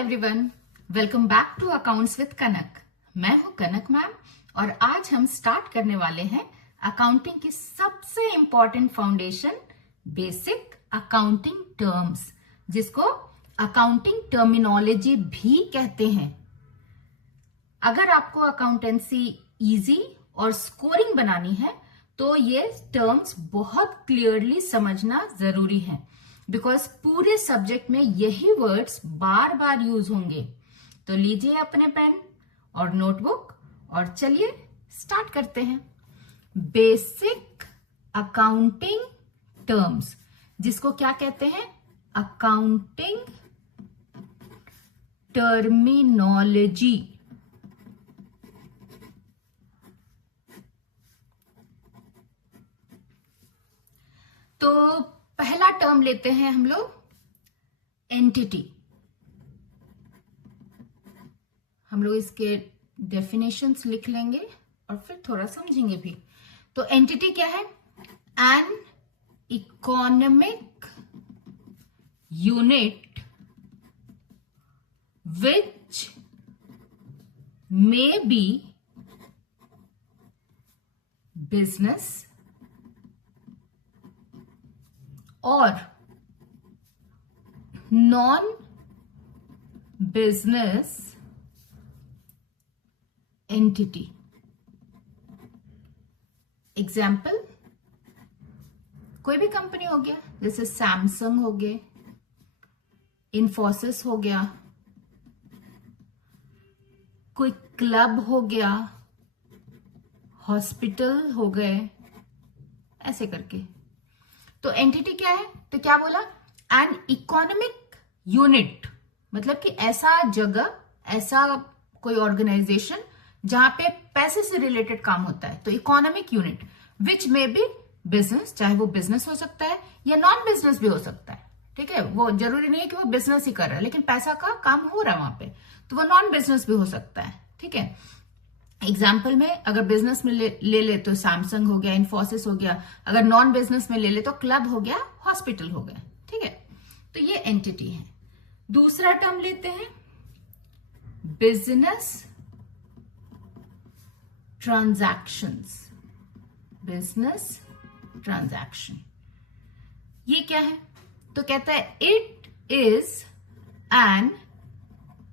Everyone, welcome back to accounts with Kanak. मैं हूं कनक ma'am और आज हम स्टार्ट करने वाले हैं अकाउंटिंग की सबसे important foundation, basic accounting terms, जिसको अकाउंटिंग टर्मिनोलॉजी भी कहते हैं। अगर आपको अकाउंटेंसी इजी और स्कोरिंग बनानी है तो ये टर्म्स बहुत क्लियरली समझना जरूरी है, बिकॉज पूरे सब्जेक्ट में यही वर्ड्स बार बार यूज होंगे। तो लीजिए अपने पेन और नोटबुक और चलिए स्टार्ट करते हैं। बेसिक अकाउंटिंग टर्म्स, जिसको क्या कहते हैं? Accounting terminology. तो पहला टर्म लेते हैं हम लोग, एंटिटी। हम लोग इसके डेफिनेशंस लिख लेंगे और फिर थोड़ा समझेंगे भी। तो एंटिटी क्या है? An economic unit which may be business और नॉन बिजनेस एंटिटी। एग्जाम्पल, कोई भी कंपनी हो गया, जैसे सैमसंग हो गए, इन्फोसिस हो गया, कोई क्लब हो गया, हॉस्पिटल हो गए, ऐसे करके। तो एंटिटी क्या है? तो क्या बोला? एन इकोनॉमिक यूनिट, मतलब कि ऐसा जगह, ऐसा कोई ऑर्गेनाइजेशन जहां पे पैसे से रिलेटेड काम होता है। तो इकोनॉमिक यूनिट विच में बी बिजनेस, चाहे वो बिजनेस हो सकता है या नॉन बिजनेस भी हो सकता है। ठीक है, वो जरूरी नहीं है कि वो बिजनेस ही कर रहा है, लेकिन पैसा का काम हो रहा है वहां पे, तो वो नॉन बिजनेस भी हो सकता है। ठीक है, एग्जाम्पल में अगर बिजनेस में ले ले तो सैमसंग हो गया, इन्फोसिस हो गया। अगर नॉन बिजनेस में ले ले तो क्लब हो गया, हॉस्पिटल हो गया। ठीक है, तो ये एंटिटी है। दूसरा टर्म लेते हैं, बिजनेस ट्रांजैक्शंस। बिजनेस ट्रांजैक्शन ये क्या है? तो कहता है it is an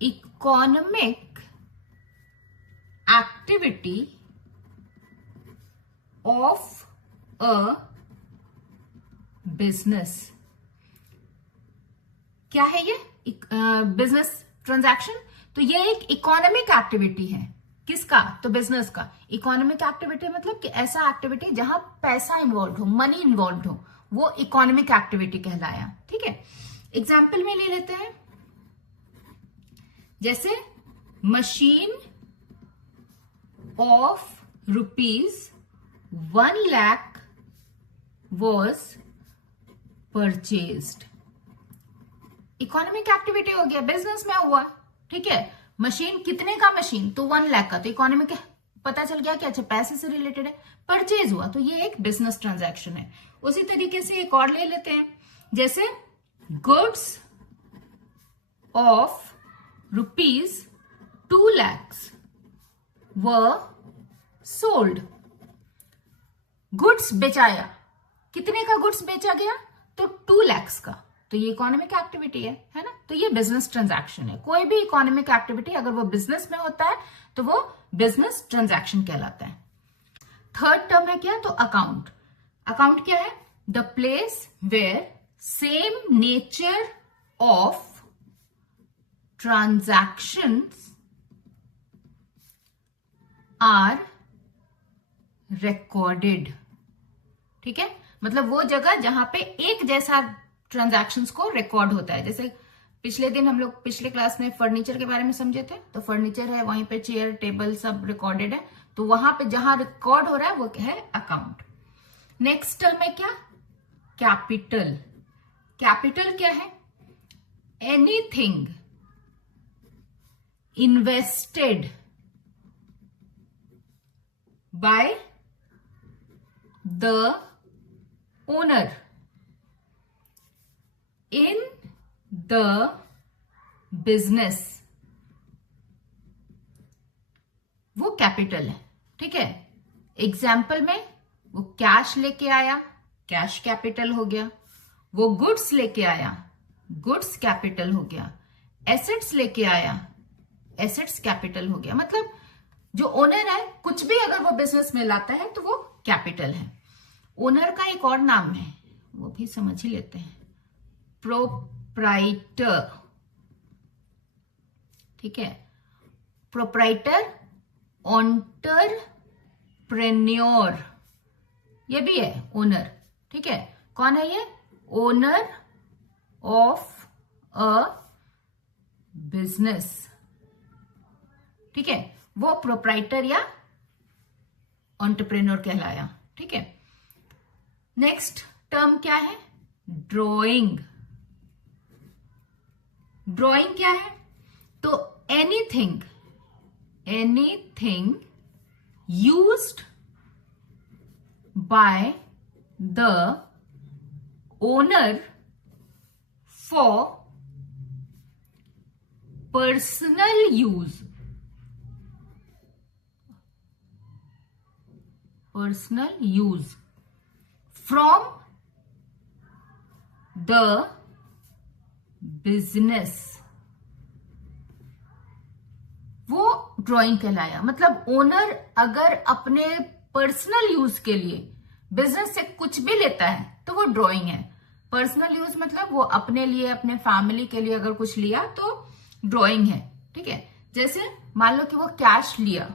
economic activity of a business। क्या है ये बिजनेस ट्रांजैक्शन? तो ये एक इकोनॉमिक एक्टिविटी है। किसका? तो बिजनेस का। इकोनॉमिक एक्टिविटी मतलब कि ऐसा एक्टिविटी जहां पैसा इन्वॉल्व हो, मनी इन्वॉल्व हो, वो इकोनॉमिक एक्टिविटी कहलाया। ठीक है, एग्जाम्पल में ले लेते हैं, जैसे machine of rupees 1 lakh was purchased। Economic activity हो गया, बिजनेस में हुआ। ठीक है, मशीन कितने का? मशीन तो 1 लाख का, तो इकोनॉमिक पता चल गया कि अच्छा पैसे से रिलेटेड है, परचेज हुआ, तो ये एक बिजनेस ट्रांजैक्शन है। उसी तरीके से एक और ले लेते हैं, जैसे goods of rupees 2 lakhs were sold। Goods बेचाया, कितने का गुड्स बेचा गया? तो 2 lakhs का, तो ये इकोनॉमिक एक्टिविटी है ना? तो ये बिजनेस ट्रांजैक्शन है। कोई भी इकोनॉमिक एक्टिविटी अगर वो बिजनेस में होता है तो वो बिजनेस ट्रांजैक्शन कहलाता है। थर्ड टर्म है क्या? तो अकाउंट। अकाउंट क्या है? The place where same nature of transactions are recorded. ठीक है, मतलब वो जगह जहां पे एक जैसा ट्रांजैक्शंस को रिकॉर्ड होता है। जैसे पिछले दिन हम लोग पिछले क्लास में फर्नीचर के बारे में समझे थे, तो फर्नीचर है, वहीं पे चेयर टेबल सब रिकॉर्डेड है, तो वहां पे जहां रिकॉर्ड हो रहा है वो है अकाउंट। नेक्स्ट टर्म है क्या? कैपिटल। कैपिटल क्या है? Anything invested by the owner in the business, वो कैपिटल है। ठीक है, एग्जाम्पल में वो कैश लेके आया, कैश कैपिटल हो गया। वो गुड्स लेके आया, गुड्स कैपिटल हो गया। एसेट्स लेके आया, एसेट्स कैपिटल हो गया। मतलब जो ओनर है, कुछ भी अगर वो बिजनेस में लाता है तो वो कैपिटल है। ओनर का एक और नाम है, वो भी समझ ही लेते हैं, प्रोप्राइटर। ठीक है, प्रोप्राइटर, एंटरप्रेन्योर, ये भी है ओनर। ठीक है, कौन है ये? Owner of a business. ठीक है, वो प्रोप्राइटर या एंटरप्रेन्योर कहलाया। ठीक है, नेक्स्ट टर्म क्या है? ड्रॉइंग। ड्रॉइंग क्या है? तो anything, anything used by the owner for personal use, personal use from the business, वो ड्राइंग कहलाया। मतलब ओनर अगर अपने पर्सनल यूज के लिए बिजनेस से कुछ भी लेता है तो वो ड्राइंग है। पर्सनल यूज मतलब वो अपने लिए, अपने फैमिली के लिए अगर कुछ लिया तो ड्राइंग है। ठीक है, जैसे मान लो कि वो कैश लिया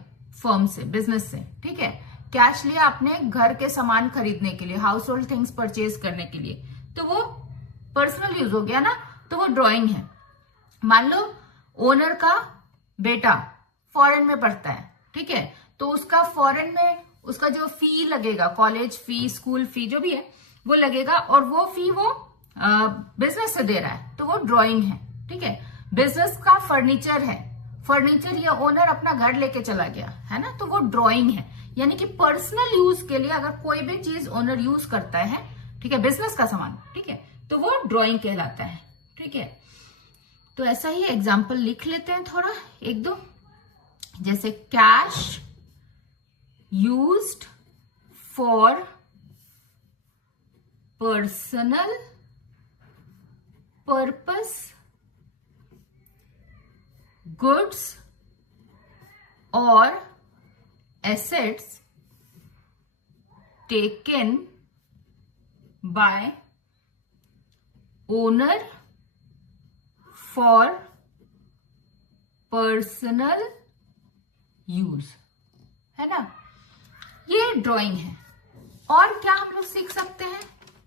फर्म से, बिजनेस से। ठीक है, कैश लिया अपने घर के सामान खरीदने के लिए, हाउस होल्ड थिंग्स परचेज करने के लिए, तो वो पर्सनल यूज हो गया ना, तो वो ड्राइंग है। मान लो ओनर का बेटा फॉरेन में पढ़ता है। ठीक है, तो उसका फॉरेन में उसका जो फी लगेगा, कॉलेज फी, स्कूल फी, जो भी है वो लगेगा, और वो फी वो बिजनेस से दे रहा है, तो वो ड्राइंग है। ठीक है, बिजनेस का फर्नीचर है, फर्नीचर ये ओनर अपना घर लेके चला गया है ना, तो वो ड्राइंग है। यानी कि पर्सनल यूज के लिए अगर कोई भी चीज ओनर यूज करता है, ठीक है, बिजनेस का सामान, ठीक है, तो वो ड्राइंग कहलाता है। ठीक है, तो ऐसा ही एग्जाम्पल लिख लेते हैं थोड़ा, एक दो, जैसे cash used for personal purpose, goods और assets taken by owner for personal use, है ना, ये ड्राइंग है। और क्या हम लोग सीख सकते हैं?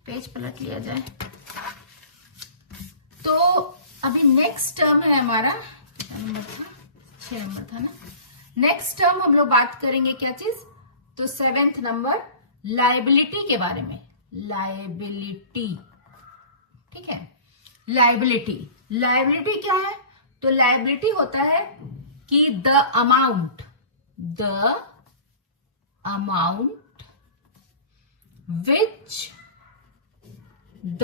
पेज पलट लिया जाए तो अभी नेक्स्ट टर्म है हमारा, नंबर था 6 नंबर था ना, नेक्स्ट टर्म हम लोग बात करेंगे क्या चीज? तो 7th नंबर लायबिलिटी के बारे में। लायबिलिटी, ठीक है, लायबिलिटी। लायबिलिटी क्या है? तो लायबिलिटी होता है कि the amount which the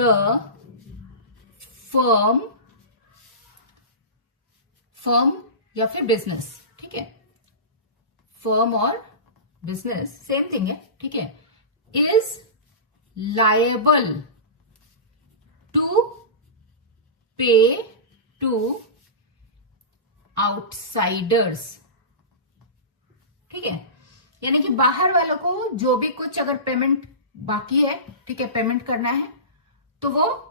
firm या फिर बिजनेस, ठीक है, फर्म और बिजनेस सेम थिंग है, ठीक है, is liable to pay to outsiders. ठीक है, यानी कि बाहर वालों को जो भी कुछ अगर पेमेंट बाकी है, ठीक है, पेमेंट करना है, तो वो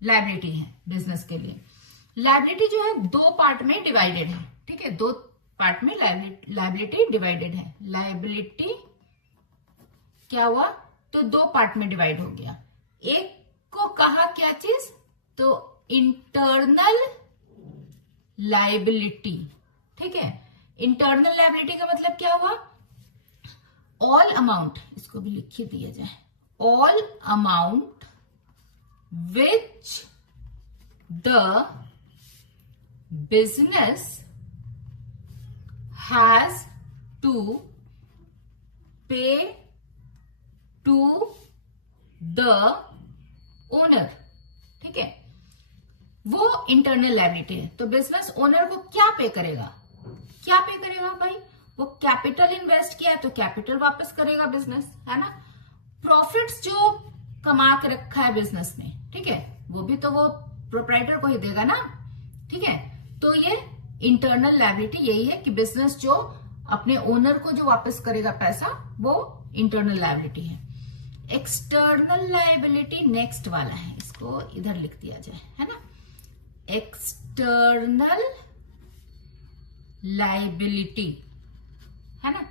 लायबिलिटी है बिजनेस के लिए। लायबिलिटी जो है 2 पार्ट में डिवाइडेड है, ठीक है, 2 पार्ट में लायबिलिटी डिवाइडेड है। लायबिलिटी क्या हुआ? तो 2 पार्ट में डिवाइड हो गया। एक को कहा क्या चीज? तो इंटरनल लायबिलिटी, ठीक है। इंटरनल लायबिलिटी का मतलब क्या हुआ? ऑल अमाउंट, इसको भी लिख दिया जाए, all amount which the business has to pay to the owner, ठीक है। वो इंटरनल लायबिलिटी है। तो बिजनेस ओनर को क्या पे करेगा, क्या पे करेगा भाई, वो कैपिटल इन्वेस्ट किया है तो कैपिटल वापस करेगा बिजनेस, है ना। प्रॉफिट्स जो कमा के रखा है बिजनेस ने, ठीक है, वो भी तो वो प्रोप्राइटर को ही देगा ना, ठीक है। तो ये इंटरनल लायबिलिटी यही है कि बिजनेस जो अपने ओनर को जो वापस करेगा पैसा, वो इंटरनल लायबिलिटी है। एक्सटर्नल लायबिलिटी नेक्स्ट वाला है, इसको इधर लिख दिया जाए, है ना। एक्सटर्नल लायबिलिटी, है ना।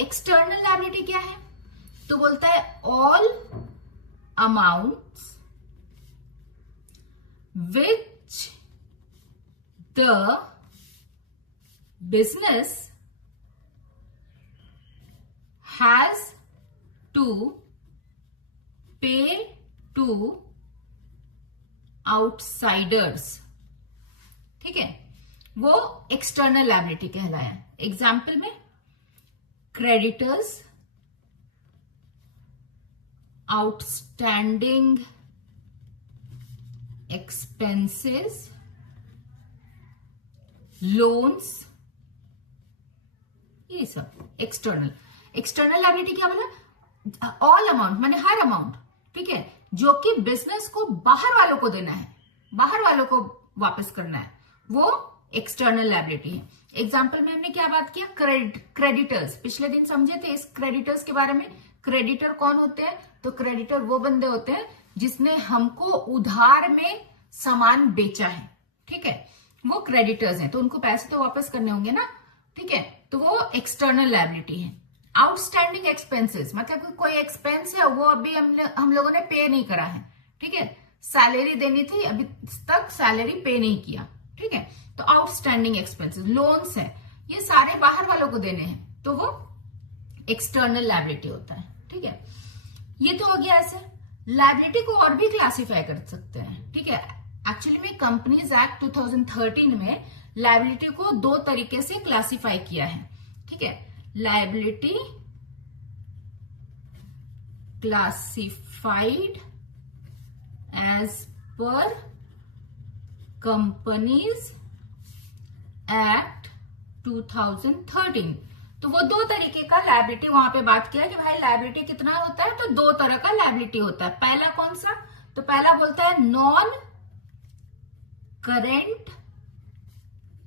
एक्सटर्नल लायबिलिटी क्या है, तो बोलता है all amounts which the business has to pay to outsiders, ठीक है, वो एक्सटर्नल लायबिलिटी कहलाया। एग्जाम्पल में क्रेडिटर्स, आउटस्टैंडिंग एक्सपेंसेस, लोन्स, ये सब एक्सटर्नल। एक्सटर्नल लायबिलिटी क्या बोला, ऑल अमाउंट माने हर अमाउंट, ठीक है, जो कि बिजनेस को बाहर वालों को देना है, बाहर वालों को वापस करना है, वो एक्सटर्नल लायबिलिटी है। एग्जाम्पल में हमने क्या बात किया, क्रेडिटर्स, पिछले दिन समझे थे इस क्रेडिटर्स के बारे में। क्रेडिटर कौन होते हैं, तो क्रेडिटर वो बंदे होते हैं जिसने हमको उधार में सामान बेचा है, ठीक है, वो क्रेडिटर्स हैं, तो उनको पैसे तो वापस करने होंगे ना, ठीक है, तो वो एक्सटर्नल लायबिलिटी है। आउटस्टैंडिंग एक्सपेंसेस मतलब कोई एक्सपेंस है वो अभी हम लोगों ने पे नहीं करा है, ठीक है, सैलरी देनी थी अभी तक सैलरी पे नहीं किया, ठीक है, तो आउटस्टैंडिंग एक्सपेंसेस। लोन्स है, ये सारे बाहर वालों को देने हैं, तो वो एक्सटर्नल लायबिलिटी होता है, ठीक है। ये तो हो गया ऐसे। लायबिलिटी को और भी क्लासिफाई कर सकते हैं, ठीक है। एक्चुअली में कंपनीज एक्ट 2013 में लायबिलिटी को दो तरीके से क्लासिफाई किया है, ठीक है। Liability classified as per companies act 2013। तो वो दो तरीके का लायबिलिटी वहां पे बात किया कि भाई लायबिलिटी कितना होता है, तो दो तरह का लायबिलिटी होता है। पहला कौन सा, तो पहला बोलता है नॉन करेंट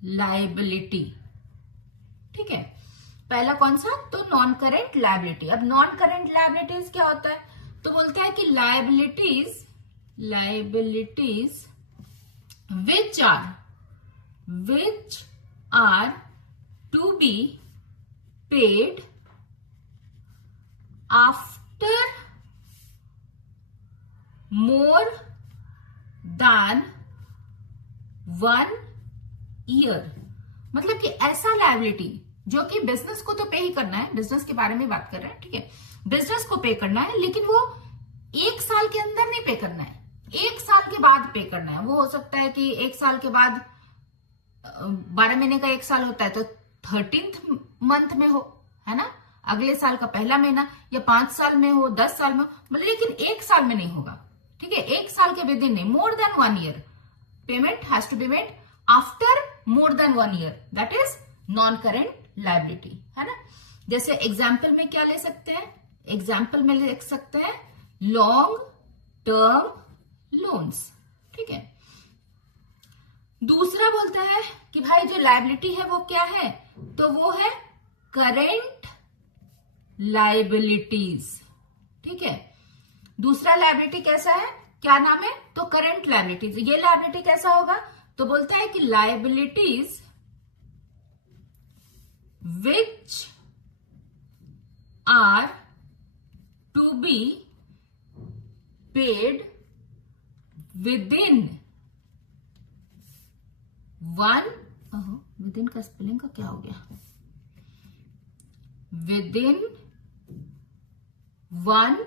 लायबिलिटी, ठीक है, पहला कौन सा, तो नॉन करेंट लायबिलिटी। अब नॉन करेंट लायबिलिटीज क्या होता है, तो बोलते हैं कि liabilities which are to be paid after more than 1 year. मतलब कि ऐसा लायबिलिटी जो कि बिजनेस को तो पे ही करना है, बिजनेस के बारे में बात कर रहे हैं, ठीक है, बिजनेस को पे करना है, लेकिन वो 1 साल के अंदर नहीं पे करना है, 1 साल के बाद पे करना है। वो हो सकता है कि 1 साल के बाद 12 महीने का 1 साल होता है तो 13th मंथ में हो, है ना, अगले साल का पहला महीना, या 5 साल में हो, 10 साल में हो, मतलब लेकिन 1 साल में नहीं होगा, ठीक है, 1 साल के विद इन नहीं, more than 1 year payment has to be made after more than 1 year, that is non current liability, है ना। जैसे एग्जाम्पल में क्या ले सकते हैं, एग्जाम्पल में लिख सकते हैं लॉन्ग टर्म लोन्स, ठीक है। दूसरा बोलता है कि भाई जो लायबिलिटी है वो क्या है, तो वो है करेंट लायबिलिटीज, ठीक है। दूसरा लायबिलिटी कैसा है, क्या नाम है, तो करेंट लायबिलिटीज। ये लायबिलिटी कैसा होगा, तो बोलता है कि liabilities which are to be paid within within का स्पेलिंग का क्या हो गया, विदिन 1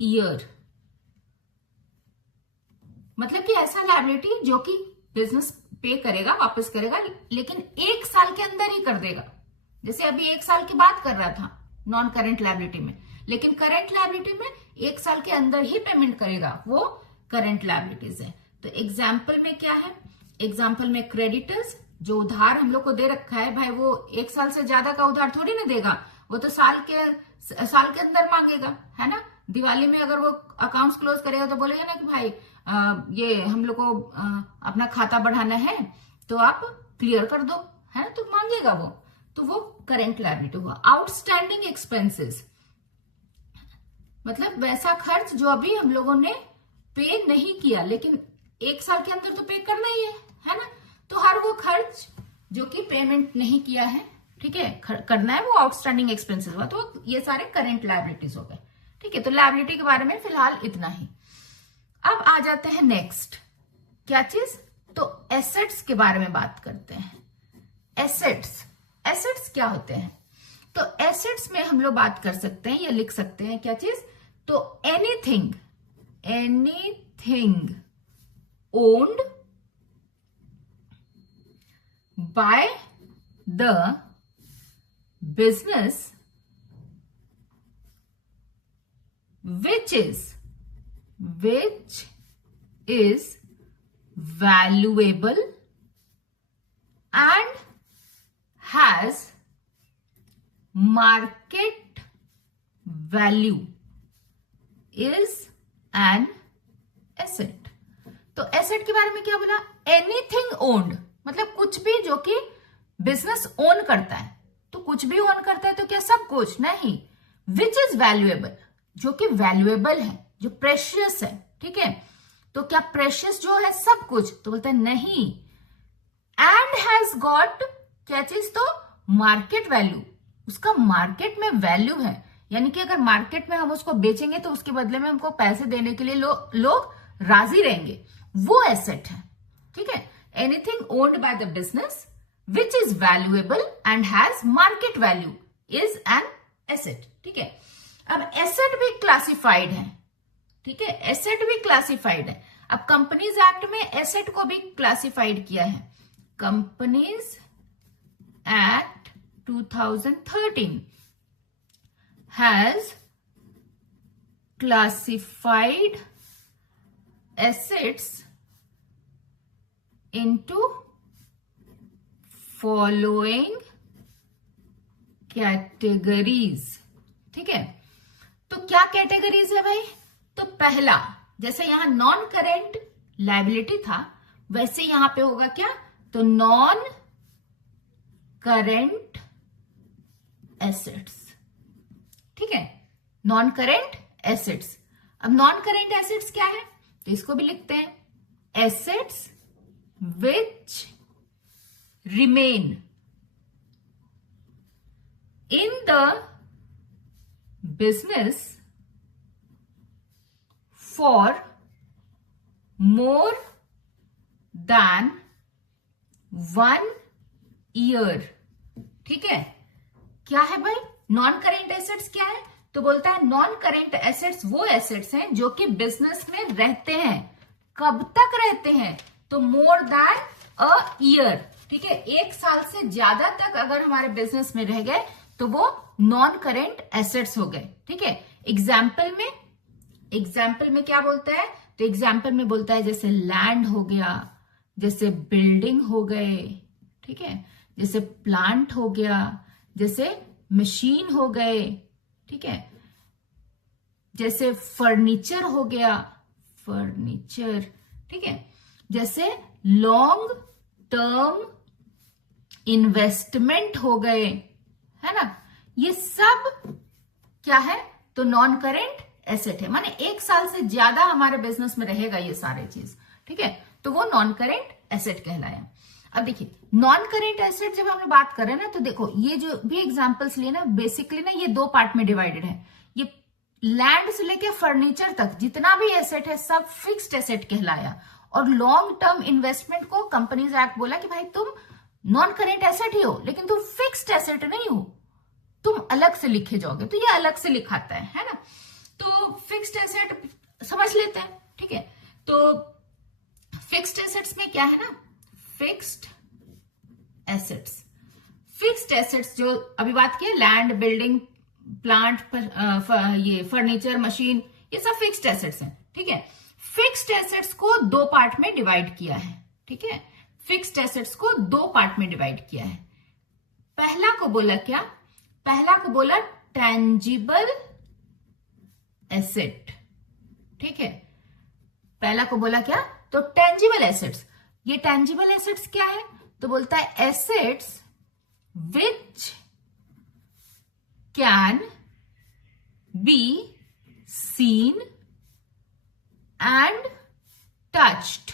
ईयर। मतलब कि ऐसा लायबिलिटी जो कि बिजनेस पे करेगा, वापस करेगा, लेकिन 1 साल के अंदर ही कर देगा। जैसे अभी 1 साल की बात कर रहा था नॉन करेंट लायबिलिटी में, लेकिन करेंट लायबिलिटी में 1 साल के अंदर ही पेमेंट करेगा, वो करेंट लायबिलिटीज है। तो एग्जाम्पल में क्या है, एग्जाम्पल में क्रेडिटर्स, जो उधार हम लोग को दे रखा है भाई, वो 1 साल से ज्यादा का उधार थोड़ी ना देगा, वो तो साल के अंदर मांगेगा, है ना। दिवाली में अगर वो अकाउंट्स क्लोज करेगा तो बोलेगा ना कि भाई ये हम लोग को अपना खाता बढ़ाना है तो आप क्लियर कर दो, है ना, तो मांगेगा वो, तो वो करेंट लायबिलिटी हुआ। आउटस्टैंडिंग एक्सपेंसेस मतलब वैसा खर्च जो अभी हम लोगों ने पे नहीं किया लेकिन 1 साल के अंदर तो पे करना ही है ना, तो हर वो खर्च जो कि पेमेंट नहीं किया है, ठीक है, करना है, वो आउटस्टैंडिंग एक्सपेंसेस हुआ, तो ये सारे करेंट लायबिलिटीज हो गए, ठीक है। तो लायबिलिटी के बारे में फिलहाल इतना ही। अब आ जाते हैं नेक्स्ट, क्या चीज, तो एसेट्स के बारे में बात करते हैं। एसेट्स क्या होते हैं, तो एसेट्स में हम लोग बात कर सकते हैं या लिख सकते हैं क्या चीज, तो anything owned by the business which is valuable and has market value is an asset। तो एसेट के बारे में क्या बोला, एनीथिंग ओन्ड मतलब कुछ भी जो कि बिजनेस ओन करता है, तो कुछ भी ओन करता है तो क्या सब कुछ नहीं, विच इज वैल्यूएबल जो कि वैल्यूएबल है, जो प्रेशियस है, ठीक है। तो क्या प्रेशियस जो है सब कुछ, तो बोलते हैं नहीं, एंड हैज गॉट क्या चीज, तो मार्केट वैल्यू, उसका मार्केट में वैल्यू है, यानी कि अगर मार्केट में हम उसको बेचेंगे तो उसके बदले में हमको पैसे देने के लिए लोग राजी रहेंगे, वो एसेट है, ठीक है। Anything owned by the business which is valuable and has market value is an asset, ठीक है। अब एसेट भी क्लासिफाइड है, ठीक है, एसेट भी क्लासिफाइड है। अब कंपनीज एक्ट में एसेट को भी क्लासिफाइड किया है, companies act 2013 has classified assets into following categories, ठीक है। तो क्या कैटेगरीज है भाई, तो पहला, जैसे यहां नॉन करेंट लायबिलिटी था वैसे यहां पे होगा क्या, तो नॉन करेंट एसेट्स, ठीक है, नॉन करेंट एसेट्स। अब नॉन करेंट एसेट्स क्या है, तो इसको भी लिखते हैं, assets which remain in the business for more than 1 year, ठीक है। क्या है भाई, नॉन करेंट एसेट्स क्या है, तो बोलता है नॉन करेंट एसेट्स वो एसेट्स हैं जो कि बिजनेस में रहते हैं, कब तक रहते हैं, तो मोर देन अ ईयर, ठीक है, 1 साल से ज्यादा तक अगर हमारे बिजनेस में रह गए तो वो नॉन करेंट एसेट्स हो गए, ठीक है। एग्जाम्पल में क्या बोलता है, तो एग्जाम्पल में बोलता है जैसे लैंड हो गया, जैसे बिल्डिंग हो गए, ठीक है, जैसे प्लांट हो गया, जैसे मशीन हो गए, ठीक है, जैसे फर्नीचर हो गया, फर्नीचर, ठीक है, जैसे लॉन्ग टर्म इन्वेस्टमेंट हो गए, है ना, ये सब क्या है, तो नॉन करेंट एसेट है, माने 1 साल से ज्यादा हमारे बिजनेस में रहेगा ये सारे चीज, ठीक है, तो वो नॉन करेंट एसेट कहलाया। अब देखिए नॉन करेंट एसेट जब हम लोग बात कर रहे हैं ना, तो देखो ये जो भी एग्जांपल्स लिए ना, बेसिकली ना ये 2 पार्ट में डिवाइडेड है, ये लैंड से लेके फर्नीचर तक जितना भी एसेट है सब फिक्स्ड एसेट कहलाया, और लॉन्ग टर्म इन्वेस्टमेंट को कंपनीज एक्ट बोला कि भाई तुम नॉन करेंट एसेट ही हो लेकिन तुम फिक्स्ड एसेट नहीं हो, तुम अलग से लिखे जाओगे, तो ये अलग से लिखाता है ना। तो फिक्स्ड एसेट समझ लेते हैं, ठीक है। तो फिक्स्ड एसेट्स में क्या है ना, फिक्स्ड एसेट्स जो अभी बात की, लैंड, बिल्डिंग, प्लांट, ये फर्नीचर, मशीन, ये सब फिक्स्ड एसेट्स हैं, ठीक है। फिक्स्ड एसेट्स को दो पार्ट में डिवाइड किया है, ठीक है, फिक्स्ड एसेट्स को दो पार्ट में डिवाइड किया है। पहला को बोला क्या, पहला को बोला टेंजिबल एसेट, ठीक है, पहला को बोला क्या, तो टेंजिबल एसेट्स। ये टेंजिबल एसेट्स क्या है, तो बोलता है assets which can be seen and touched.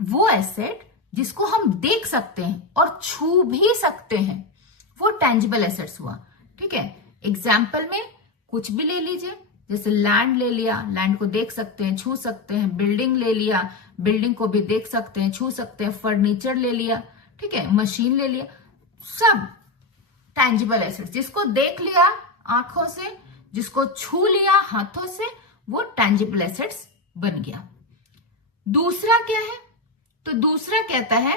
वो एसेट जिसको हम देख सकते हैं और छू भी सकते हैं, वो टेंजिबल एसेट्स हुआ, ठीक है। एग्जाम्पल में कुछ भी ले लीजिए, जैसे लैंड ले लिया, लैंड को देख सकते हैं, छू सकते हैं, बिल्डिंग ले लिया, बिल्डिंग को भी देख सकते हैं, छू सकते हैं, फर्नीचर ले लिया, ठीक है, मशीन ले लिया, सब टेंजिबल एसेट्स। जिसको देख लिया आंखों से, जिसको छू लिया हाथों से, वो टेंजिबल एसेट्स बन गया। दूसरा क्या है, तो दूसरा कहता है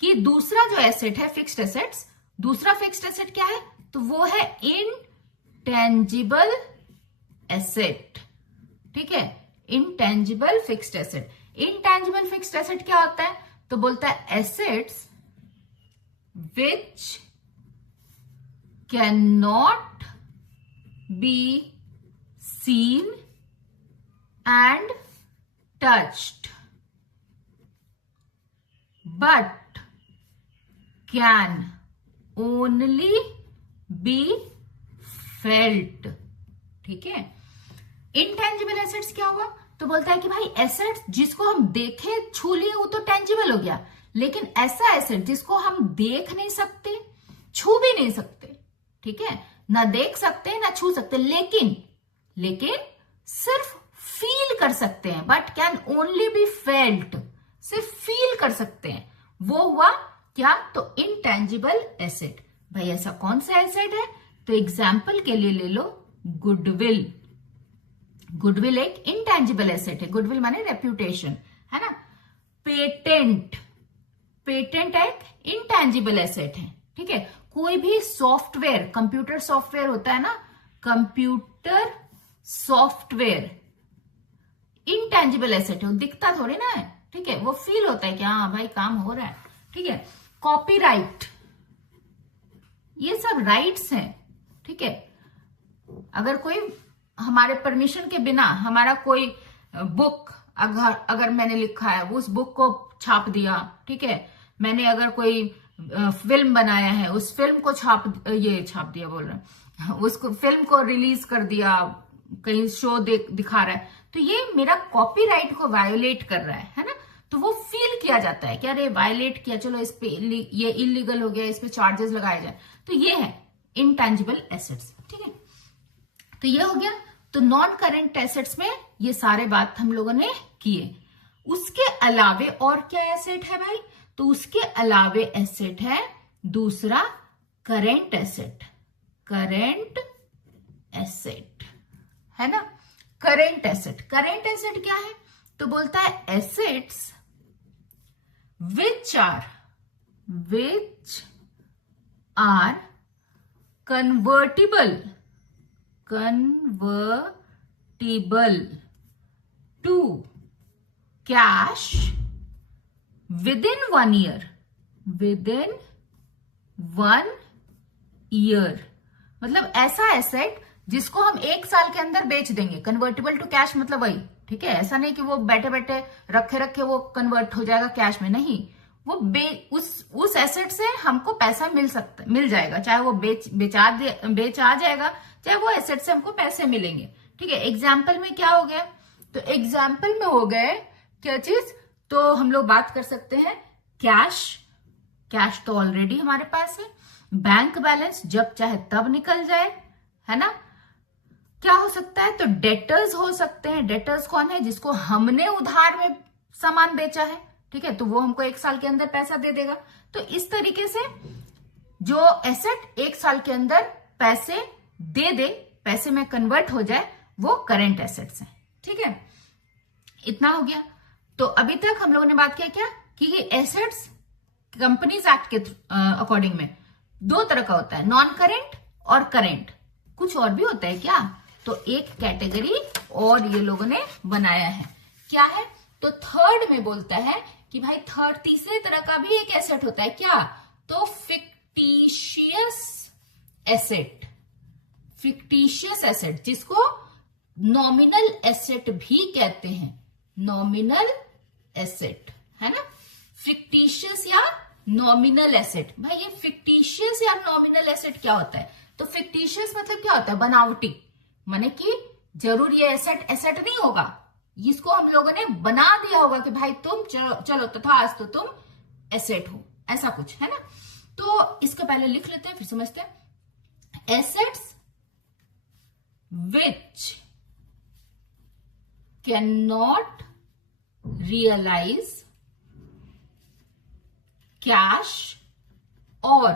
कि दूसरा जो एसेट है फिक्स्ड एसेट्स, दूसरा फिक्स्ड एसेट क्या है, तो वो है इनटेंजिबल एसेट, ठीक है, intangible fixed asset. Intangible fixed asset क्या होता है, तो बोलता है assets which can not be seen and touched but can only be felt, ठीक है। इनटेंजिबल एसेट्स क्या हुआ, तो बोलता है कि भाई एसेट्स जिसको हम देखे छू लिए वो तो टेंजिबल हो गया, लेकिन ऐसा एसेट जिसको हम देख नहीं सकते, छू भी नहीं सकते, ठीक है, ना देख सकते ना छू सकते, लेकिन सिर्फ फील कर सकते हैं, but can only be felt, सिर्फ फील कर सकते हैं, वो हुआ क्या, तो इनटेंजिबल एसेट। भाई ऐसा कौन सा एसेट है, तो एग्जाम्पल के लिए ले लो गुडविल। गुडविल एक इनटेंजिबल एसेट है, गुडविल माने रेप्यूटेशन, है ना। पेटेंट, पेटेंट एक इनटेंजिबल एसेट है, ठीक है। कोई भी सॉफ्टवेयर, कंप्यूटर सॉफ्टवेयर होता है ना, कंप्यूटर सॉफ्टवेयर इनटेंजिबल एसेट है, वो दिखता थोड़ी ना है, ठीक है, वो फील होता है कि हाँ भाई काम हो रहा है, ठीक है। कॉपीराइट, ये सब राइट्स हैं, ठीक है। अगर कोई हमारे परमिशन के बिना हमारा कोई बुक अगर मैंने लिखा है, उस बुक को छाप दिया, ठीक है, मैंने अगर कोई फिल्म बनाया है, उस फिल्म को छाप दिया बोल रहे हैं, उसको फिल्म को रिलीज कर दिया, कहीं शो दिखा रहा है, तो ये मेरा कॉपीराइट को वायोलेट कर रहा है ना, तो वो फील किया जाता है कि अरे वायलेट किया, चलो इस पे ये इलीगल हो गया, इस पे चार्जेस लगाए जाए, तो ये है इनटेंजिबल एसेट्स, ठीक है। तो ये हो गया। तो नॉन करेंट एसेट्स में ये सारे बात हम लोगों ने किए। उसके अलावे और क्या एसेट है भाई, तो उसके अलावे एसेट है दूसरा करेंट एसेट, करेंट एसेट है ना। करेंट एसेट, करेंट एसेट क्या है, तो बोलता है assets which are convertible to cash within 1 year, मतलब ऐसा एसेट जिसको हम 1 साल के अंदर बेच देंगे। कन्वर्टेबल टू कैश मतलब वही, ठीक है, ऐसा नहीं कि वो बैठे बैठे रखे रखे वो कन्वर्ट हो जाएगा कैश में, नहीं, वो उस एसेट से हमको पैसा मिल जाएगा, चाहे वो बेच आ जाएगा, चाहे वो एसेट से हमको पैसे मिलेंगे, ठीक है। एग्जाम्पल में क्या हो गया, तो एग्जाम्पल में हो गए क्या चीज, तो हम लोग बात कर सकते हैं कैश तो ऑलरेडी हमारे पास है, बैंक बैलेंस जब चाहे तब निकल जाए, है ना। क्या हो सकता है, तो डेटर्स हो सकते हैं। डेटर्स कौन है, जिसको हमने उधार में सामान बेचा है, ठीक है, तो वो हमको 1 साल के अंदर पैसा दे देगा। तो इस तरीके से जो एसेट 1 साल के अंदर पैसे दे पैसे में कन्वर्ट हो जाए, वो करंट एसेट्स हैं, ठीक है। इतना हो गया। तो अभी तक हम लोगों ने बात किया क्या कि ये एसेट्स कंपनीज एक्ट के अकॉर्डिंग में 2 तरह का होता है, नॉन करेंट और करेंट। कुछ और भी होता है क्या, तो एक कैटेगरी और ये लोगों ने बनाया है, क्या है? तो थर्ड में बोलता है कि भाई थर्ड तीसरे तरह का भी एक एसेट होता है, क्या? तो फिक्टिशियस एसेट, फिक्टिशियस एसेट जिसको नॉमिनल एसेट भी कहते हैं, नॉमिनल एसेट, है ना? फिक्टिशियस या नॉमिनल एसेट। भाई ये फिक्टिशियस या नॉमिनल एसेट क्या होता है? तो फिक्टिशियस मतलब क्या होता है? बनावटी, माने कि जरूर ये एसेट एसेट नहीं होगा, इसको हम लोगों ने बना दिया होगा कि भाई तुम चलो तथा आज तो तुम एसेट हो, ऐसा कुछ, है ना? तो इसको पहले लिख लेते हैं फिर समझते हैं। Assets which can not realize cash और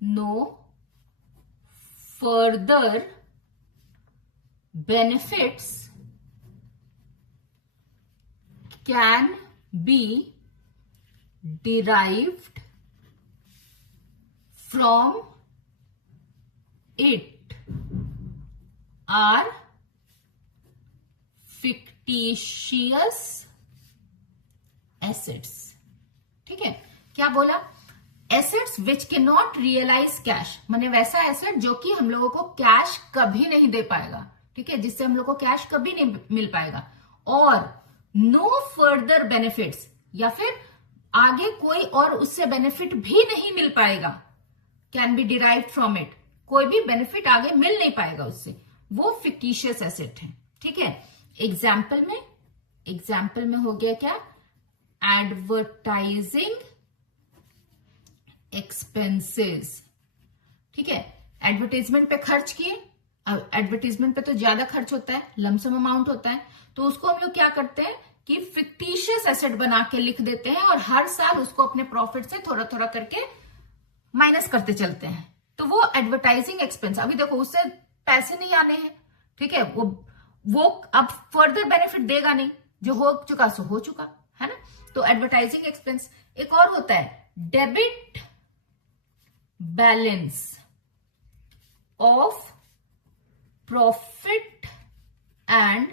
no further benefits can be derived from it are fictitious assets। ठीक है, क्या बोला? एसेट्स विच के नॉट रियलाइज कैश, माने वैसा एसेट जो कि हम लोगों को कैश कभी नहीं दे पाएगा, ठीक है, जिससे हम लोग को कैश कभी नहीं मिल पाएगा, और नो फर्दर बेनिफिट्स, या फिर आगे कोई और उससे बेनिफिट भी नहीं मिल पाएगा, can be derive from it, कोई भी बेनिफिट आगे मिल नहीं पाएगा उससे, वो फिक्टिशियस एसेट है। ठीक है, एग्जाम्पल में हो गया क्या? Advertising expenses. ठीक है, एडवर्टाइजमेंट पे खर्च किए, अब एडवर्टाइजमेंट पे तो ज्यादा खर्च होता है, लमसम अमाउंट होता है, तो उसको हम लोग क्या करते हैं कि फिक्टिशियस एसेट बना के लिख देते हैं और हर साल उसको अपने प्रॉफिट से थोड़ा थोड़ा करके माइनस करते चलते हैं। तो वो एडवर्टाइजिंग एक्सपेंस, अभी देखो उससे पैसे नहीं आने हैं, ठीक है, वो अब फर्दर बेनिफिट देगा नहीं, जो हो चुका सो हो चुका, है ना? तो एडवर्टाइजिंग एक्सपेंस। एक और होता है debit balance of profit and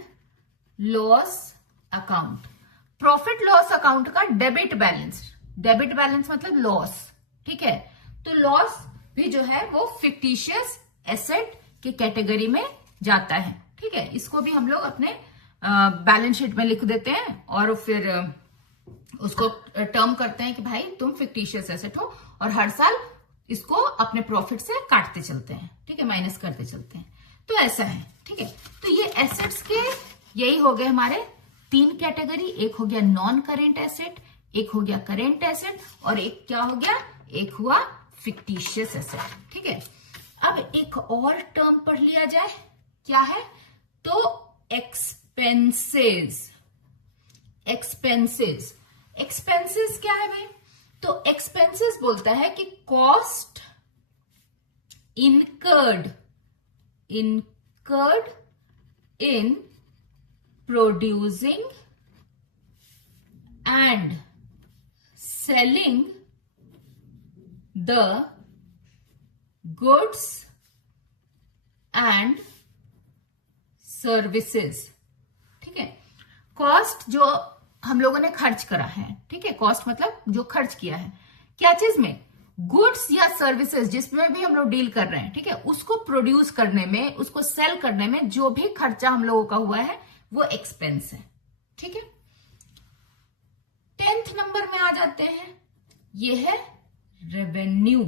loss account. Profit loss account का डेबिट बैलेंस मतलब लॉस। ठीक है, तो लॉस भी जो है वो फिक्टिशियस एसेट की कैटेगरी में जाता है। ठीक है, इसको भी हम लोग अपने बैलेंस शीट में लिख देते हैं और फिर उसको टर्म करते हैं कि भाई तुम फिक्टिशियस एसेट हो, और हर साल इसको अपने प्रॉफिट से काटते चलते हैं। ठीक है, माइनस करते चलते हैं। तो ऐसा है। ठीक है, तो ये एसेट्स के यही हो गए हमारे 3 कैटेगरी। एक हो गया नॉन करेंट एसेट, एक हो गया करेंट एसेट, और एक क्या हो गया? एक हुआ फिक्टिशियस एसेट। ठीक है, अब एक और टर्म पढ़ लिया जाए, क्या है? तो एक्सपेंसेस क्या है भाई? तो एक्सपेंसेस बोलता है कि cost incurred in producing and selling the goods and services. ठीक है, कॉस्ट जो हम लोगों ने खर्च करा है, ठीक है, कॉस्ट मतलब जो खर्च किया है, क्या चीज में? गुड्स या सर्विसेज जिसमें भी हम लोग डील कर रहे हैं, ठीक है, उसको प्रोड्यूस करने में, उसको सेल करने में जो भी खर्चा हम लोगों का हुआ है वो एक्सपेंस है। ठीक है, 10th नंबर में आ जाते हैं, ये है रेवेन्यू।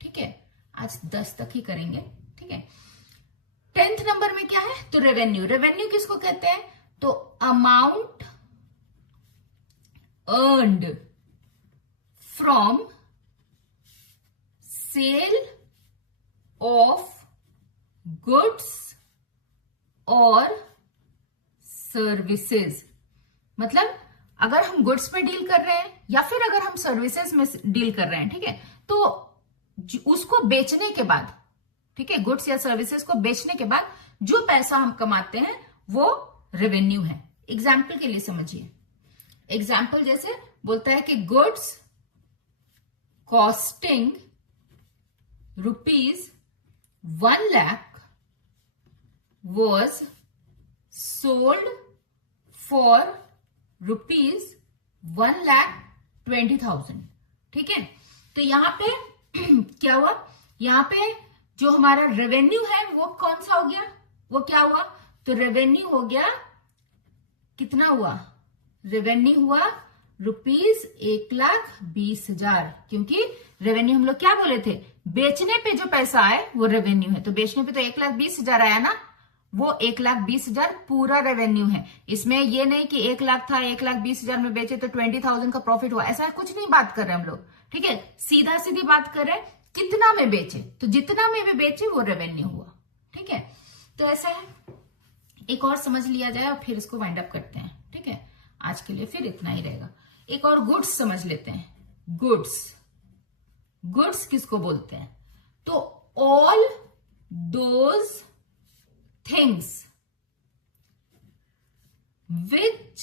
ठीक है, आज 10 तक ही करेंगे। ठीक है, 10th नंबर में क्या है? तो रेवेन्यू किसको कहते हैं? तो amount earned from sale of goods or services। मतलब अगर हम गुड्स में डील कर रहे हैं या फिर अगर हम सर्विसेज में डील कर रहे हैं, ठीक है, तो उसको बेचने के बाद, ठीक है, गुड्स या सर्विसेज को बेचने के बाद जो पैसा हम कमाते हैं वो रेवेन्यू है। एग्जाम्पल के लिए समझिए, एग्जाम्पल जैसे बोलता है कि goods costing 1 lakh was sold for rupees 1,20,000। ठीक है, तो यहाँ पे क्या हुआ, यहाँ पे जो हमारा रेवेन्यू है वो कौन सा हो गया, वो क्या हुआ, तो रेवेन्यू हो गया, कितना हुआ, रेवेन्यू हुआ रुपीज 1,20,000, क्योंकि रेवेन्यू हम लोग क्या बोले थे, बेचने पे जो पैसा आए वो रेवेन्यू है, तो बेचने पे तो 1,20,000 आया ना, वो 1,20,000 पूरा रेवेन्यू है। इसमें ये नहीं कि 1 लाख था 1,20,000 में बेचे तो 20,000 का प्रॉफिट हुआ, ऐसा कुछ नहीं बात कर रहे हम लोग। ठीक है, सीधा सीधी बात कर रहे हैं कितना में बेचे, तो जितना में भी बेचे वो रेवेन्यू हुआ। ठीक है, तो ऐसा है, एक और समझ लिया जाए और फिर इसको वाइंड अप करते हैं। ठीक है, आज के लिए फिर इतना ही रहेगा। एक और गुड्स समझ लेते हैं। गुड्स, गुड्स किसको बोलते हैं, तो all those things which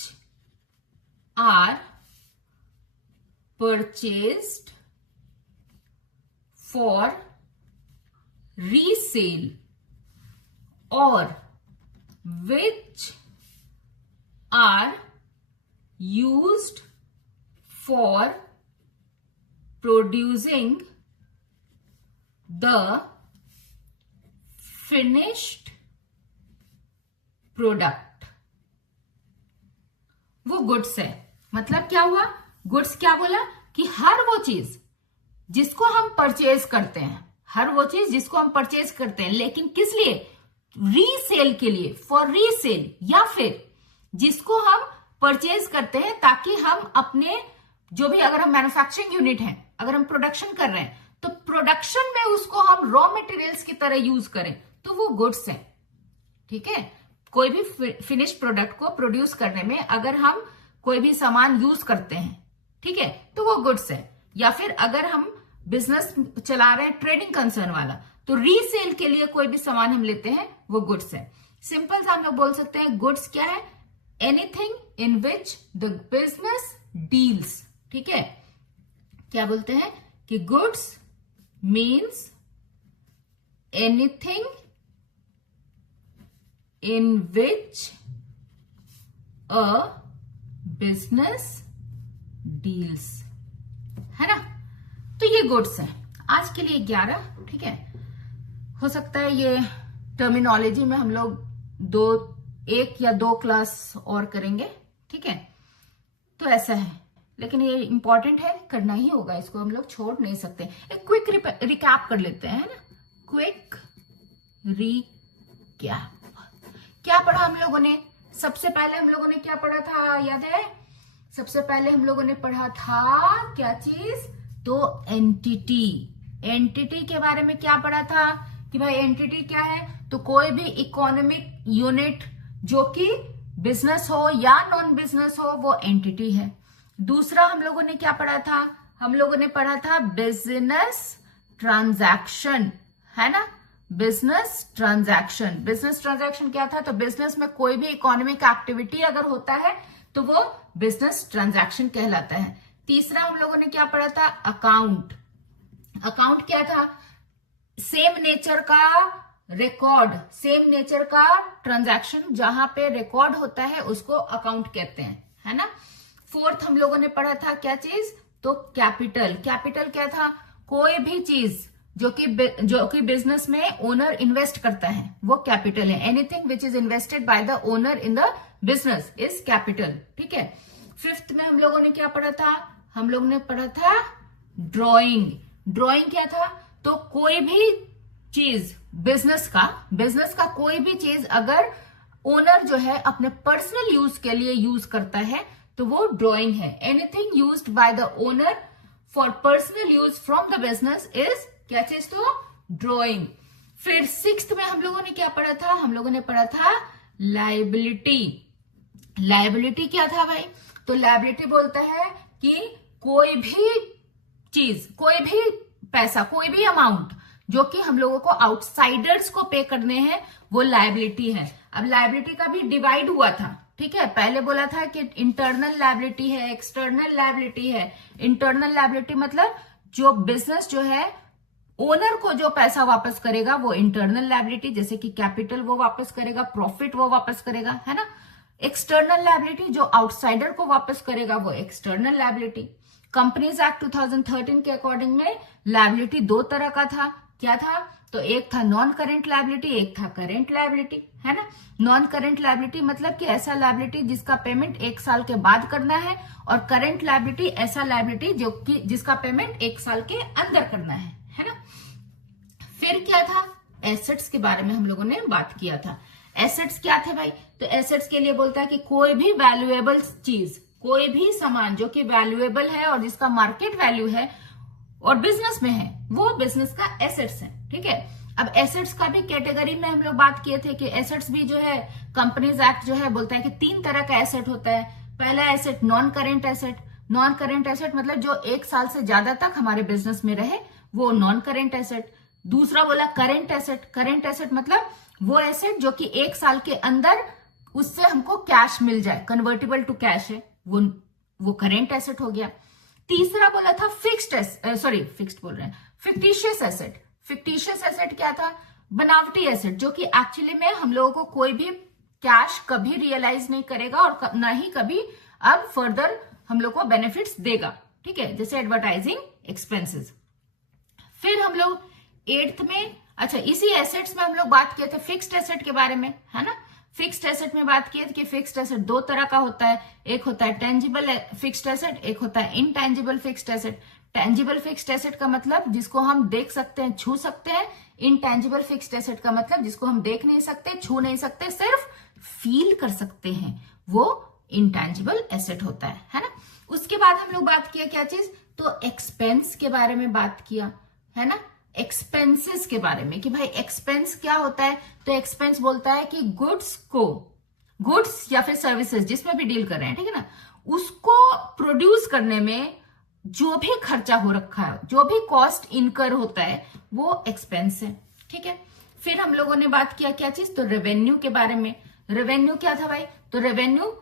are purchased for resale or which are used for producing the finished product, वो गुड्स है। मतलब क्या हुआ, गुड्स क्या बोला कि हर वो चीज जिसको हम परचेज करते हैं, हर वो चीज जिसको हम परचेज करते हैं, लेकिन किस लिए, रीसेल के लिए, फॉर रीसेल, या फिर जिसको हम परचेज करते हैं ताकि हम अपने जो भी, अगर हम मैन्युफैक्चरिंग यूनिट है, अगर हम प्रोडक्शन कर रहे हैं तो प्रोडक्शन में उसको हम रॉ मटेरियल्स की तरह यूज करें, तो वो गुड्स है। ठीक है, कोई भी फिनिश प्रोडक्ट को प्रोड्यूस करने में अगर हम कोई भी सामान यूज करते हैं, ठीक है, तो वो गुड्स है। या फिर अगर हम बिजनेस चला रहे हैं ट्रेडिंग कंसर्न वाला, तो रीसेल के लिए कोई भी सामान हम लेते हैं वो गुड्स है। सिंपल सा हम लोग बोल सकते हैं गुड्स क्या है, anything in which the business deals. ठीक है, क्या बोलते हैं कि goods means anything in which a business deals, है ना, तो ये गुड्स है। आज के लिए 11। ठीक है, हो सकता है ये टर्मिनोलॉजी में हम लोग 1 या 2 क्लास और करेंगे। ठीक है, तो ऐसा है, लेकिन ये इंपॉर्टेंट है, करना ही होगा, इसको हम लोग छोड़ नहीं सकते। एक क्विक रिकैप कर लेते हैं, है ना, क्विक रिकैप। क्या पढ़ा हम लोगों ने, सबसे पहले हम लोगों ने क्या पढ़ा था, याद है, सबसे पहले हम लोगों ने पढ़ा था क्या चीज, तो एंटिटी। एंटिटी के बारे में क्या पढ़ा था कि भाई एंटिटी क्या है, तो कोई भी इकोनॉमिक यूनिट जो कि बिजनेस हो या नॉन बिजनेस हो वो एंटिटी है। दूसरा हम लोगों ने क्या पढ़ा था, हम लोगों ने पढ़ा था बिजनेस ट्रांजैक्शन, है ना, बिजनेस ट्रांजैक्शन। बिजनेस ट्रांजैक्शन क्या था, तो बिजनेस में कोई भी इकोनॉमिक एक्टिविटी अगर होता है तो वो बिजनेस ट्रांजैक्शन कहलाता है। तीसरा हम लोगों ने क्या पढ़ा था, अकाउंट। अकाउंट क्या था, सेम नेचर का रिकॉर्ड, सेम नेचर का ट्रांजैक्शन, जहां पे रिकॉर्ड होता है उसको अकाउंट कहते हैं, है ना। फोर्थ हम लोगों ने पढ़ा था क्या चीज, तो कैपिटल। कैपिटल क्या था, कोई भी चीज जो कि बिजनेस में ओनर इन्वेस्ट करता है वो कैपिटल है। Anything which is invested by the owner in the business is capital. ठीक है, फिफ्थ में हम लोगों ने क्या पढ़ा था, हम लोगों ने पढ़ा था ड्रॉइंग। ड्रॉइंग क्या था, तो कोई भी चीज बिजनेस का कोई भी चीज अगर ओनर जो है अपने पर्सनल यूज के लिए यूज करता है तो वो ड्रॉइंग है। Anything used by the owner for personal use from the business is क्या चीज, तो ड्रॉइंग। फिर सिक्स्थ में हम लोगों ने क्या पढ़ा था, हम लोगों ने पढ़ा था लायबिलिटी। लायबिलिटी क्या था भाई, तो लायबिलिटी बोलता है कि कोई भी चीज, कोई भी पैसा, कोई भी अमाउंट जो कि हम लोगों को आउटसाइडर्स को पे करने हैं वो लायबिलिटी है। अब लायबिलिटी का भी डिवाइड हुआ था, ठीक है, पहले बोला था कि इंटरनल लायबिलिटी है, एक्सटर्नल लायबिलिटी है। इंटरनल लायबिलिटी मतलब जो बिजनेस जो है ओनर को जो पैसा वापस करेगा वो इंटरनल लायबिलिटी, जैसे कि कैपिटल वो वापस करेगा, प्रॉफिट वो वापस करेगा, है ना। एक्सटर्नल लायबिलिटी जो आउटसाइडर को वापस करेगा वो एक्सटर्नल लायबिलिटी। कंपनीज एक्ट 2013 के अकॉर्डिंग में लायबिलिटी दो तरह का था। क्या था? तो एक था नॉन करेंट लायबिलिटी, एक था करेंट लायबिलिटी, है ना। नॉन करेंट लायबिलिटी मतलब कि ऐसा लायबिलिटी जिसका पेमेंट 1 साल के बाद करना है, और करेंट लायबिलिटी ऐसा लायबिलिटी जो कि जिसका पेमेंट 1 साल के अंदर करना है ना। फिर क्या था? एसेट्स के बारे में हम लोगों ने बात किया था। एसेट्स क्या थे भाई? तो एसेट्स के लिए बोलता है कि कोई भी वैल्यूएबल चीज, कोई भी सामान जो कि वैल्यूएबल है और जिसका मार्केट वैल्यू है और बिजनेस में है, वो बिजनेस का एसेट्स है। ठीक है। अब एसेट्स का भी कैटेगरी में हम लोग बात किए थे कि एसेट्स भी जो है कंपनीज एक्ट जो है बोलता है कि 3 तरह का एसेट होता है। पहला asset non current asset. Non current asset मतलब जो 1 साल से ज्यादा तक हमारे बिजनेस में रहे, वो नॉन करेंट एसेट। दूसरा बोला करेंट एसेट। करेंट एसेट मतलब वो एसेट जो कि 1 साल के अंदर उससे हमको कैश मिल जाए, कन्वर्टेबल टू कैश है, वो करेंट एसेट हो गया। तीसरा बोला था फिक्टिशियस एसेट। फिक्टिशियस एसेट क्या था? बनावटी एसेट, जो कि एक्चुअली में हम लोगों को कोई भी कैश कभी रियलाइज नहीं करेगा और ना ही कभी अब फर्दर हम लोग को बेनिफिट्स देगा। ठीक है, जैसे एडवर्टाइजिंग एक्सपेंसेस। फिर हम लोग 8th में, अच्छा इसी एसेट्स में हम लोग बात किए थे फिक्स्ड एसेट के बारे में, है ना। फिक्स्ड एसेट में बात किए थे कि फिक्स्ड एसेट 2 तरह का होता है। एक होता है टेंजिबल फिक्स्ड एसेट, एक होता है intangible fixed asset. Tangible fixed asset का मतलब जिसको हम देख सकते हैं, छू सकते हैं। इनटेंजिबल फिक्स्ड एसेट का मतलब जिसको हम देख नहीं सकते, छू नहीं सकते, सिर्फ फील कर सकते हैं, वो इनटेंजिबल एसेट होता है ना। उसके बाद हम लोग बात किया क्या चीज? तो एक्सपेंस के बारे में बात किया, है ना। एक्सपेंसेस के बारे में कि भाई एक्सपेंस क्या होता है? तो एक्सपेंस बोलता है कि गुड्स या फिर सर्विसेज जिसमें भी डील कर रहे हैं, ठीक है ना, उसको प्रोड्यूस करने में जो भी खर्चा हो रखा है, जो भी कॉस्ट इनकर होता है, वो एक्सपेंस है। ठीक है। फिर हम लोगों ने बात किया क्या चीज? तो रेवेन्यू के बारे में। रेवेन्यू क्या था भाई? तो रेवेन्यू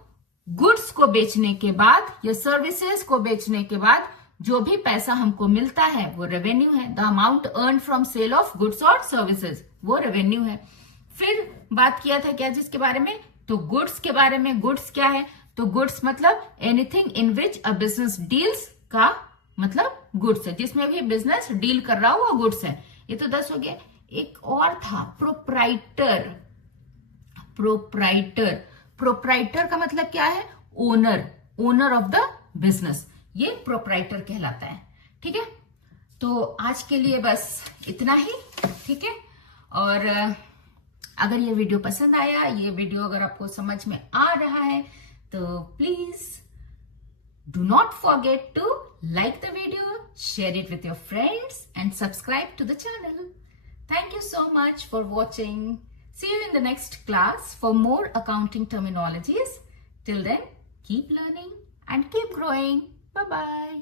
गुड्स को बेचने के बाद या सर्विसेज को बेचने के बाद जो भी पैसा हमको मिलता है वो रेवेन्यू है। The amount earn from sale of goods और सर्विसेज, वो रेवेन्यू है। फिर बात किया था क्या चीज के बारे में? तो गुड्स के बारे में। गुड्स क्या है? तो गुड्स मतलब anything in which a business deals का मतलब गुड्स है, जिसमें भी बिजनेस डील कर रहा हो वो गुड्स है। ये तो 10 हो गया। एक और था प्रोप्राइटर। प्रोप्राइटर का मतलब क्या है? ओनर ऑफ द बिजनेस, ये प्रोप्राइटर कहलाता है। ठीक है। तो आज के लिए बस इतना ही। ठीक है। और अगर ये वीडियो पसंद आया, ये वीडियो अगर आपको समझ में आ रहा है, तो please do not forget to like the video, share it with your friends and subscribe to the channel. Thank you so much for watching. See you in the next class for more accounting terminologies. Till then, keep learning and keep growing. Bye-bye.